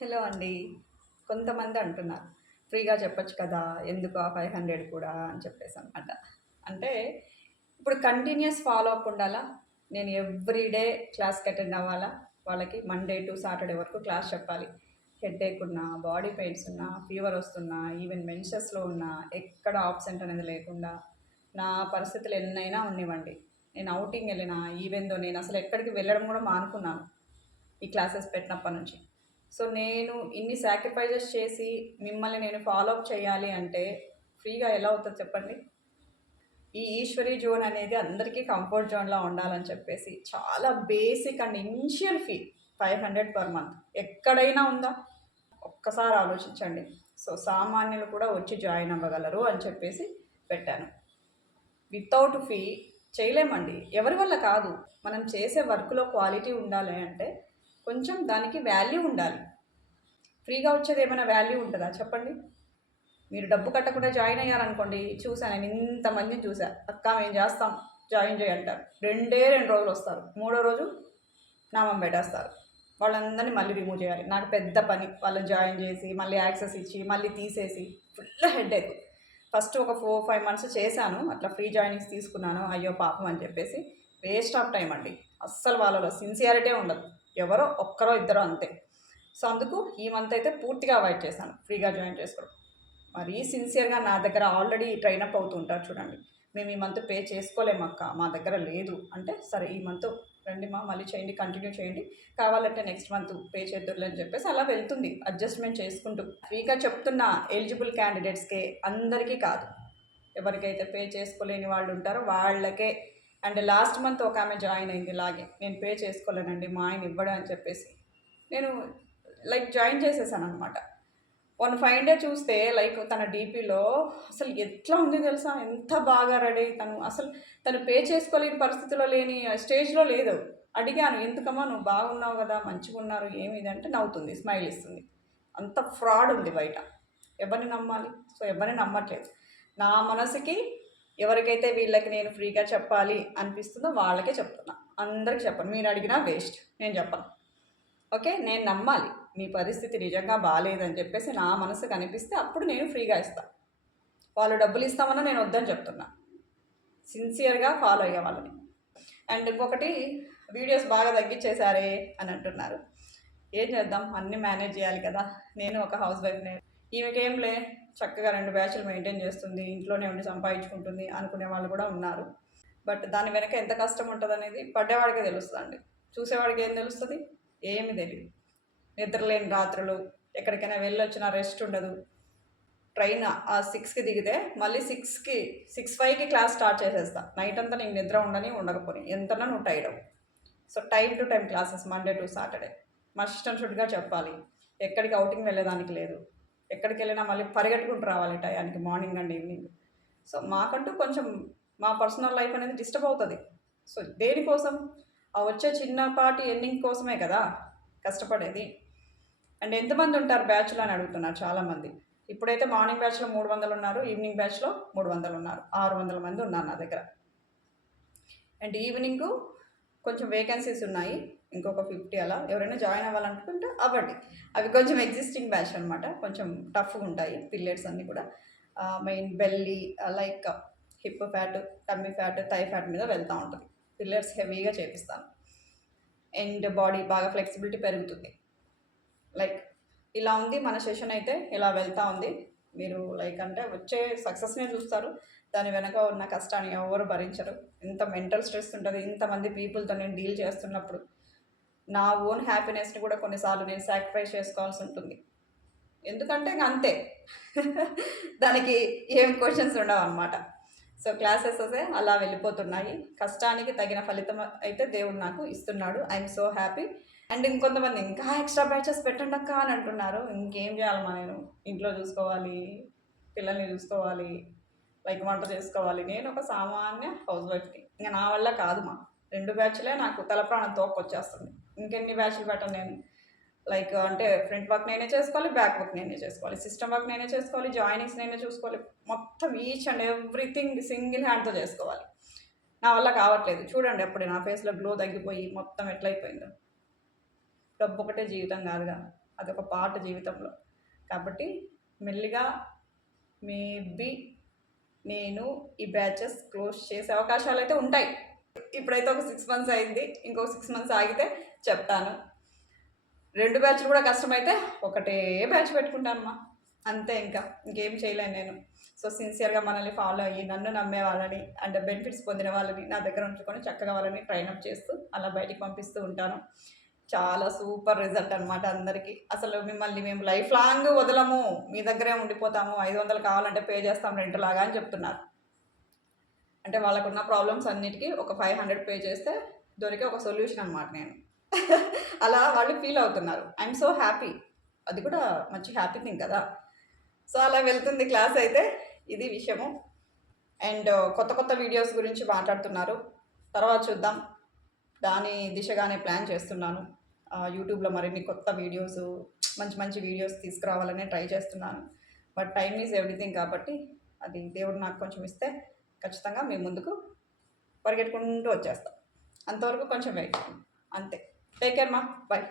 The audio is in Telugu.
హలో అండి. కొంతమంది అంటున్నారు. ఫ్రీగా చెప్పొచ్చు కదా ఎందుకు ఆ ఫైవ్ హండ్రెడ్ కూడా అని చెప్పేసి అనమాట అంటే ఇప్పుడు కంటిన్యూస్ ఫాలో అప్ ఉండాలా? నేను ఎవ్రీడే క్లాస్కి అటెండ్ అవ్వాలా? వాళ్ళకి మండే టు సాటర్డే వరకు క్లాస్ చెప్పాలి. హెడ్ఏక్ ఉన్నా బాడీ పెయిన్స్ ఉన్నా ఫీవర్ వస్తున్నా ఈవెన్ మెన్షస్లో ఉన్నా ఎక్కడ ఆబ్సెంట్ అనేది లేకుండా నా పరిస్థితులు ఎన్నైనా ఉన్నివ్వండి నేను అవుటింగ్ వెళ్ళినా ఈవెన్ నేను అసలు ఎక్కడికి వెళ్ళడం కూడా మానుకున్నాను. ఈ క్లాసెస్ పెట్టినప్పటి నుంచి. సో నేను ఇన్ని సాక్రిఫైజెస్ చేసి మిమ్మల్ని నేను ఫాలో అప్ చేయాలి అంటే ఫ్రీగా ఎలా అవుతుంది చెప్పండి? ఈ ఈశ్వరి జోన్ అనేది అందరికీ కంఫర్ట్ జోన్లో ఉండాలని చెప్పేసి చాలా basic and initial fee five hundred per month ఎక్కడైనా ఉందా? ఒక్కసారి ఆలోచించండి. సో సామాన్యులు కూడా వచ్చి జాయిన్ అవ్వగలరు అని చెప్పేసి పెట్టాను. వితౌట్ ఫీ చేయలేమండి. ఎవరి వల్ల కాదు. మనం చేసే వర్క్లో క్వాలిటీ ఉండాలి అంటే కొంచెం దానికి వాల్యూ ఉండాలి. ఫ్రీగా వచ్చేది ఏమైనా వాల్యూ ఉంటుందా? చెప్పండి. మీరు డబ్బు కట్టకుండా జాయిన్ అయ్యారనుకోండి చూసాను నేను ఇంతమందిని చూసా. అక్క మేము చేస్తాం జాయిన్ చేయంటారు రెండే రెండు రోజులు వస్తారు. మూడో రోజు నామం పెట్టేస్తారు. వాళ్ళందరినీ మళ్ళీ రిమూవ్ చేయాలి. నాకు పెద్ద పని. వాళ్ళని జాయిన్ చేసి మళ్ళీ యాక్సెస్ ఇచ్చి మళ్ళీ తీసేసి ఫుల్ హెడ్ ఫస్ట్ ఒక ఫోర్ ఫైవ్ మంత్స్ చేశాను. అట్లా ఫ్రీ జాయినింగ్స్ తీసుకున్నాను. అయ్యో పాపం అని చెప్పేసి వేస్ట్ ఆఫ్ టైం అండి. అస్సలు వాళ్ళలో సిన్సియారిటీ ఉండదు. ఎవరో ఒక్కరో ఇద్దరో అంతే. సో అందుకు ఈ మంత్ అయితే పూర్తిగా అవాయిడ్ చేశాను. ఫ్రీగా జాయిన్ చేసుకోవడం. మరీ సిన్సియర్గా నా దగ్గర ఆల్రెడీ ట్రైనప్ అవుతుంటారు చూడండి. మేము ఈ మంత్ పే చేసుకోలేము అక్క. మా దగ్గర లేదు. అంటే సరే ఈ మంత్ రండి మా మళ్ళీ చేయండి కంటిన్యూ చేయండి. కావాలంటే నెక్స్ట్ మంత్ పే చేద్దురులే అని చెప్పేసి అలా వెళ్తుంది. అడ్జస్ట్మెంట్ చేసుకుంటూ. ఫ్రీగా చెప్తున్న ఎలిజిబుల్ క్యాండిడేట్స్కే అందరికీ కాదు. ఎవరికైతే పే చేసుకోలేని వాళ్ళు ఉంటారో వాళ్ళకే అండ్ లాస్ట్ మంత్ ఒక ఆమె జాయిన్ అయింది ఇలాగే. నేను పే చేసుకోలేనండి మా ఆయన ఇవ్వడం అని చెప్పేసి. నేను లైక్ జాయిన్ చేసేసాను అనమాట వన్ ఫైవ్ డే చూస్తే లైక్ తన డీపీలో అసలు ఎట్లా ఉంది తెలుసా? ఎంత బాగా రెడీ తను. అసలు తను పే చేసుకోలేని పరిస్థితిలో లేని స్టేజ్లో లేదు. అడిగాను ఎందుకమ్మా నువ్వు బాగున్నావు కదా మంచిగా ఉన్నారు ఏమి అంటే నవ్వుతుంది స్మైల్ ఇస్తుంది. అంత ఫ్రాడ్ ఉంది బయట. ఎవరిని నమ్మాలి? సో ఎవరిని నమ్మట్లేదు. నా మనసుకి ఎవరికైతే వీళ్ళకి నేను ఫ్రీగా చెప్పాలి అనిపిస్తుందో వాళ్ళకే చెప్తున్నా. అందరికి చెప్పను. మీరు అడిగినా వేస్ట్. నేను చెప్పను. ఓకే? నేను నమ్మాలి. మీ పరిస్థితి నిజంగా బాగాలేదని చెప్పేసి నా మనసు కనిపిస్తే అప్పుడు నేను ఫ్రీగా ఇస్తాను వాళ్ళు డబ్బులు ఇస్తామన్నా నేను వద్దని చెప్తున్నా. సిన్సియర్గా ఫాలో అయ్యే వాళ్ళని. అండ్ ఇంకొకటి వీడియోస్ బాగా తగ్గించేశారే అని అంటున్నారు. ఏం చేద్దాం? అన్నీ మేనేజ్ చేయాలి కదా. నేను ఒక హౌస్ వైఫ్నే ఈమెకేం లే చక్కగా రెండు బ్యాచ్లు మెయింటైన్ చేస్తుంది ఇంట్లోనే ఉండి సంపాదించుకుంటుంది అనుకునే వాళ్ళు కూడా ఉన్నారు. బట్ దాని వెనక ఎంత కష్టం ఉంటుంది అనేది పడ్డేవాడికే తెలుస్తుంది అండి చూసేవాడికి ఏం తెలుస్తుంది? ఏమి తెలియదు నిద్రలేని రాత్రులు ఎక్కడికైనా వెళ్ళొచ్చినా రెస్ట్ ఉండదు. ట్రైన్ ఆ సిక్స్కి దిగితే మళ్ళీ సిక్స్కి సిక్స్ ఫైవ్కి క్లాస్ స్టార్ట్ చేసేస్తా. నైట్ అంతా నీకు నిద్ర ఉండని ఉండకపోయి ఎంతనా నువ్వు టైడ్ అవ్వు. So time to time classes Monday to Saturday మా అండ్ షుడ్గా చెప్పాలి. ఎక్కడికి అవుటింగ్ వెళ్ళేదానికి లేదు. ఎక్కడికి వెళ్ళినా మళ్ళీ పరిగెట్టుకుంటూ రావాలి టయానికి మార్నింగ్ అండ్ ఈవినింగ్. సో మాకంటూ కొంచెం మా పర్సనల్ లైఫ్ అనేది డిస్టర్బ్ అవుతుంది. సో దేనికోసం? ఆ వచ్చే చిన్నపాటి ఎండింగ్ కోసమే కదా కష్టపడేది. అండ్ ఎంతమంది ఉంటారు బ్యాచ్లో అని అడుగుతున్నారు చాలామంది. ఇప్పుడైతే మార్నింగ్ బ్యాచ్లో మూడు వందలు ఉన్నారు ఈవినింగ్ బ్యాచ్లో మూడు వందలు ఉన్నారు ఆరు వందల మంది ఉన్నారు నా దగ్గర. అండ్ ఈవినింగ్ కొంచెం వేకెన్సీస్ ఉన్నాయి. ఇంకొక ఫిఫ్టీ అలా. ఎవరైనా జాయిన్ అవ్వాలనుకుంటే అవ్వండి. అవి కొంచెం ఎగ్జిస్టింగ్ బ్యాచ్ అనమాట కొంచెం టఫ్గా ఉంటాయి పిల్లెట్స్ అన్నీ కూడా. Main belly like hip fat tummy fat thigh fat మీద వెళ్తూ ఉంటుంది. పిల్లర్స్ హెవీగా చేపిస్తాను. అండ్ బాడీ బాగా ఫ్లెక్సిబిలిటీ పెరుగుతుంది. లైక్ ఇలా ఉంది. మన సెషన్ అయితే ఇలా వెళ్తూ ఉంది. మీరు లైక్ అంటే వచ్చే సక్సెస్నే చూస్తారు. దాని వెనక ఉన్న కష్టాన్ని ఎవరు భరించరు. ఇంత మెంటల్ స్ట్రెస్ ఉంటుంది. ఇంతమంది పీపుల్తో నేను డీల్ చేస్తున్నప్పుడు నా ఓన్ హ్యాపీనెస్ని కూడా కొన్నిసార్లు నేను సాక్రిఫైస్ చేసుకోవాల్సి ఉంటుంది. ఎందుకంటే ఇంకా అంతే. దానికి ఏం క్వశ్చన్స్ ఉండవు అనమాట సో క్లాసెస్ అయితే అలా వెళ్ళిపోతున్నాయి. కష్టానికి తగిన ఫలితం అయితే దేవుడు నాకు ఇస్తున్నాడు. ఐఎమ్ సో హ్యాపీ అండ్ ఇంకొంతమంది ఇంకా ఎక్స్ట్రా బ్యాచెస్ పెట్టండి అక్క అని అంటున్నారు. ఇంకేం చేయాలమ్మా నేను? ఇంట్లో చూసుకోవాలి పిల్లల్ని చూసుకోవాలి లైక్ వంట చేసుకోవాలి. నేను ఒక సామాన్య హౌస్ వైఫ్ని. ఇంకా నా వల్ల కాదు మా. రెండు బ్యాచ్లే నాకు తలప్రాణం తోకొచ్చేస్తుంది ఇంకెన్ని బ్యాచ్లు పెట్టను నేను? లైక్ అంటే ఫ్రంట్ వర్క్ నేనే చేసుకోవాలి బ్యాక్ వర్క్ నేనే చేసుకోవాలి. సిస్టమ్ వర్క్ నేనే చేసుకోవాలి జాయినింగ్స్ నేనే చూసుకోవాలి. మొత్తం ఈచ్ అండ్ ఎవ్రీథింగ్ సింగిల్ హ్యాండ్తో చేసుకోవాలి. నా వల్ల కావట్లేదు. చూడండి అప్పుడు నా ఫేస్లో గ్లో తగ్గిపోయి మొత్తం ఎట్లయిపోయిందో. డబ్బు ఒకటే జీవితం కాదుగా. అదొక పాట జీవితంలో. కాబట్టి మెల్లిగా మేబీ నేను ఈ బ్యాచెస్ క్లోజ్ చేసే అవకాశాలు అయితే ఉంటాయి. ఇప్పుడైతే ఒక సిక్స్ మంత్స్ అయింది. ఇంకో సిక్స్ మంత్స్ ఆగితే చెప్తాను. రెండు బ్యాచ్లు కూడా కష్టమైతే ఒకటే బ్యాచ్ పెట్టుకుంటానమ్మా. అంతే ఇంకా. ఇంకేం చేయలేను నేను. సో సిన్సియర్గా మనల్ని ఫాలో అయ్యి నన్ను నమ్మే వాళ్ళని అండ్ బెనిఫిట్స్ పొందిన వాళ్ళని నా దగ్గర ఉంచుకొని చక్కగా వాళ్ళని ట్రైన్ అప్ చేస్తూ అలా బయటికి పంపిస్తూ ఉంటాను. చాలా సూపర్ రిజల్ట్ అనమాట అందరికీ. అసలు మిమ్మల్ని మేము లైఫ్ లాంగ్ వదలము. మీ దగ్గరే ఉండిపోతాము. ఐదు వందలు కావాలంటే పే చేస్తాం రెంట్ లాగా అని చెప్తున్నారు. అంటే వాళ్ళకున్న ప్రాబ్లమ్స్ అన్నిటికీ ఒక ఫైవ్ హండ్రెడ్ పే చేస్తే దొరికే ఒక సొల్యూషన్ అనమాట నేను. అలా వాళ్ళు ఫీల్ అవుతున్నారు. I'm so happy. అది కూడా మంచి హ్యాపీ థింగ్ కదా. సో అలా వెళ్తుంది క్లాస్ అయితే. ఇది విషయము. అండ్ కొత్త కొత్త వీడియోస్ గురించి మాట్లాడుతున్నారు. తర్వాత చూద్దాం. దాని దిశగానే ప్లాన్ చేస్తున్నాను. యూట్యూబ్లో మరిన్ని కొత్త వీడియోస్ మంచి మంచి వీడియోస్ తీసుకురావాలని ట్రై చేస్తున్నాను. బట్ టైం ఈజ్ ఎవ్రీథింగ్ కాబట్టి అది దేవుడు నాకు కొంచెం ఇస్తే ఖచ్చితంగా మీ ముందుకు పరిగెట్టుకుంటూ వచ్చేస్తాం. అంతవరకు కొంచెం వెయిట్ అంతే. టేక్ కేర్ మా. బాయ్